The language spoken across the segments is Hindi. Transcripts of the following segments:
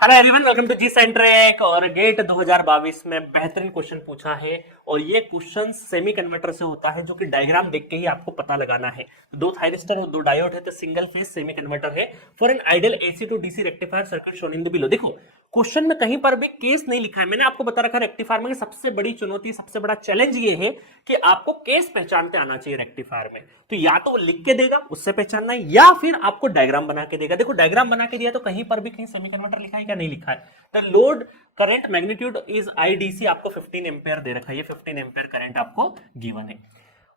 Hello everyone, welcome to G centric. और गेट 2022 में बेहतरीन क्वेश्चन पूछा है और ये क्वेश्चन सेमी कन्वर्टर से होता है, जो कि डायग्राम देख के ही आपको पता लगाना है। दो थायरिस्टर और दो डायोड है, तो सिंगल फेज सेमी कन्वर्टर है for an ideal AC to DC rectifier circuit shown in the below. देखो क्वेश्चन में कहीं पर भी केस नहीं लिखा है। मैंने आपको बता रखा है रेक्टिफायर में सबसे बड़ी चुनौती, सबसे बड़ा चैलेंज ये है कि आपको केस पहचानते आना चाहिए रेक्टिफायर में। तो या तो वो लिख के देगा, उससे पहचानना है, या फिर आपको डायग्राम बना के देगा। देखो डायग्राम बना के दिया तो कहीं पर भी कहीं सेमी कन्वर्टर लिखा है क्या? नहीं लिखा है। The load current magnitude is IDC, आपको 15 एम्पेयर दे रखा है। ये 15 एम्पेयर करंट आपको गिवन है।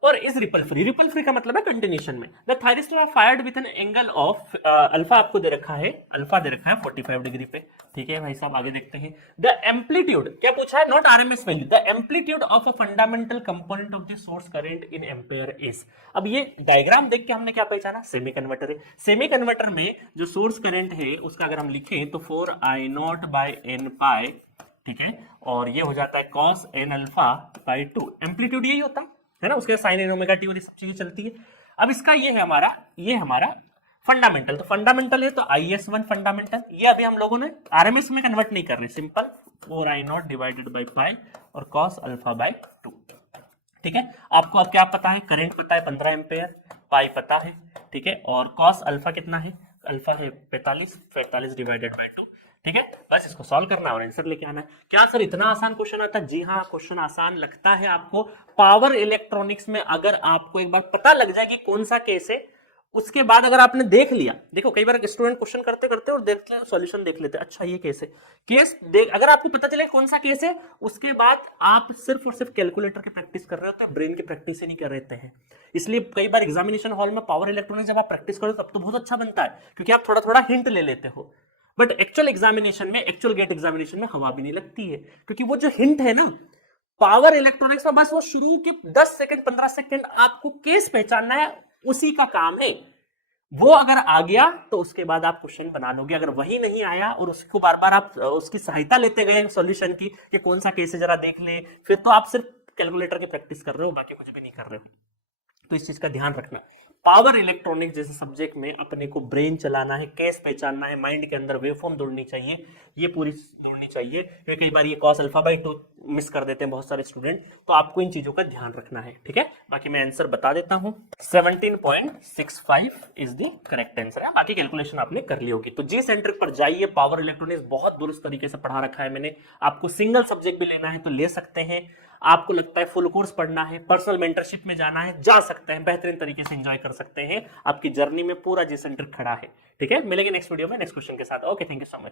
और इज रिपल फ्री का मतलब है कंटिन्यूशन में। The thyristor are fired with an angle of alpha, आपको दे रखा है, अल्फा दे रखा है 45 डिग्री पे। ठीक है भाई साहब, आगे देखते हैं। द एम्पलीट्यूड क्या पूछा है? Not RMS value. The amplitude of a fundamental component of the source current in ampere is. अब ये डायग्राम देख के हमने क्या पहचाना? सेमी कन्वर्टर है। सेमी कन्वर्टर में जो सोर्स करंट है उसका अगर हम लिखें तो 4I0 बाय n पाई, ठीक है, और ये हो जाता है cos n alpha by 2। Amplitude यही होता है ना, उसके साइन एन ओमेगा टी और ये सब चीजें चलती है। अब इसका ये है हमारा फंडामेंटल। तो फंडामेंटल है तो IS1 फंडामेंटल। ये अभी हम लोगों ने आरएमएस में कन्वर्ट नहीं कर रहे, simple 4I0 divided by pi और cos अल्फा बाई 2। ठीक है, आपको अब क्या पता है? करंट पता है 15 एम्पेयर, पाई पता है, ठीक है, और cos अल्फा कितना है? अल्फा है 45 डिवाइडेड बाई 2। ठीक है, बस इसको सॉल्व करना है और आंसर लेके आना है। क्या सर इतना आसान क्वेश्चन आता है? जी हाँ, क्वेश्चन आसान लगता है आपको। पावर इलेक्ट्रॉनिक्स में अगर आपको एक बार पता लग जाए कि कौन सा केस है, उसके बाद अगर आपने देख लिया, देखो कई बार स्टूडेंट क्वेश्चन करते करते और देखते हैं सॉल्यूशन देख लेते हैं, अच्छा ये केस है, केस देख, अगर आपको पता चले कौन सा केस है, उसके बाद आप सिर्फ और सिर्फ कैलकुलेटर की प्रैक्टिस कर रहे होते हैं, ब्रेन की प्रैक्टिस ही नहीं कर रहे हैं। इसलिए कई बार एग्जामिनेशन हॉल में पावर इलेक्ट्रॉनिक्स जब आप प्रैक्टिस करो तब तो बहुत अच्छा बनता है, क्योंकि आप थोड़ा थोड़ा हिंट ले लेते हो। बट एक्चुअल एग्जामिनेशन में, एक्चुअल गेट एग्जामिनेशन में हवा भी नहीं लगती है, क्योंकि वो जो हिंट है ना पावर इलेक्ट्रॉनिक्स में, बस वो शुरू के 10 सेकंड 15 सेकंड आपको केस पहचानना है, उसी का काम है। वो अगर आ गया तो उसके बाद आप क्वेश्चन बना लोगे। अगर वही नहीं आया और उसको बार बार आप उसकी सहायता लेते गए सॉल्यूशन की कि कौन सा केस है जरा देख ले, फिर तो आप सिर्फ कैलकुलेटर की प्रैक्टिस कर रहे हो, बाकी कुछ भी नहीं कर रहे हो। तो इस चीज का ध्यान रखना। पावर इलेक्ट्रॉनिक्स जैसे सब्जेक्ट में अपने को ब्रेन चलाना है, केस पहचानना है, माइंड के अंदर वेवफॉर्म दौड़नी चाहिए, ये पूरी दौड़नी चाहिए। क्योंकि कई बार ये cos अल्फा बाई 2 मिस कर देते हैं बहुत सारे स्टूडेंट, तो आपको इन चीजों का ध्यान रखना है। ठीक है, बाकी मैं आंसर बता देता हूं, 17.65 इज द करेक्ट आंसर है। बाकी कैलकुलेशन आपने कर ली होगी। तो जी सेंट्रिक पर जाइए, पावर इलेक्ट्रॉनिक्स बहुत दुरुस्त तरीके से पढ़ा रखा है मैंने। आपको सिंगल सब्जेक्ट भी लेना है तो ले सकते हैं, आपको लगता है फुल कोर्स पढ़ना है, पर्सनल मेंटरशिप में जाना है, जा सकते हैं, बेहतरीन तरीके से एंजॉय कर सकते हैं। आपकी जर्नी में पूरा जी सेंट्रिक खड़ा है। ठीक है, मिलेंगे नेक्स्ट वीडियो में नेक्स्ट क्वेश्चन के साथ। Okay, thank you so much.